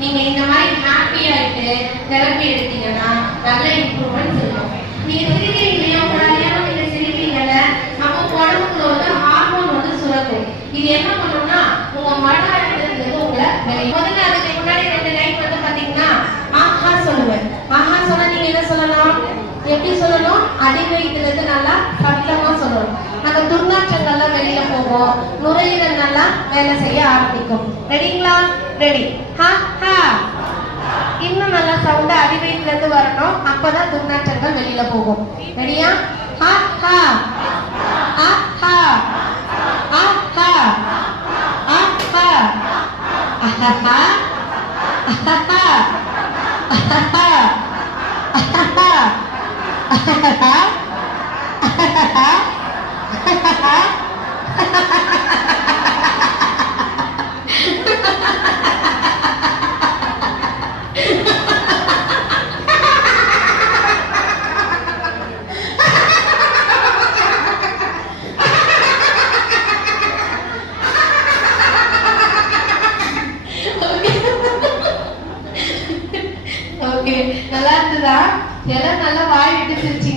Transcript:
நீங்க இந்த மாதிரி ஹாப்பி ஆயிட்டு தெரப்பி எடுத்தீங்கன்னா நல்ல இம்ப்ரூவ்மெண்ட் இருக்கும். நீங்க சிரிக்கிறீங்க, உங்க அறியாம நீங்க சிரிப்பீங்கல்ல, அப்போ உடம்புக்குள்ள வந்து ஹார்மோன் வந்து சுரக்கும். இது என்ன பண்ணும்னா உங்க மன அழுத்தத்துக்கு உங்களை முதல்ல அதுக்கு முன்னாடி 2 லைன் வந்து பாத்தீங்கன்னா ஆஹா சொல்லுவேன். ஆஹா சொன்னா நீங்க என்ன சொல்லலாம்? எப்படி சொல்லணும்? அடிவயிற்றுல இருந்து நல்லா சத்தமா சொல்லணும். நம்ம துர்நாற்றங்கள்லாம் வெளியில போகும், நுரையீரல் நல்லா வேலை செய்ய ஆரம்பிக்கும். ரெடிங்களா? ரெடி. ஹா ஹா. இன்னும் நல்லா சவுண்ட் அடிவயிற்றுல இருந்து வரணும், அப்பதான் துர்நாற்றங்கள் வெளியில போகும். ரெடியா? ஹா ஹா ஹா ஹா ஹா ஹா ஹா ஹா அஹஹா அஹஹா அஹஹா அஹஹா அஹஹா அஹஹா அஹஹா. ஓகே, நல்லா இருந்ததா? எல்லாம் நல்லா வாய் விட்டு சிரிச்சீங்க.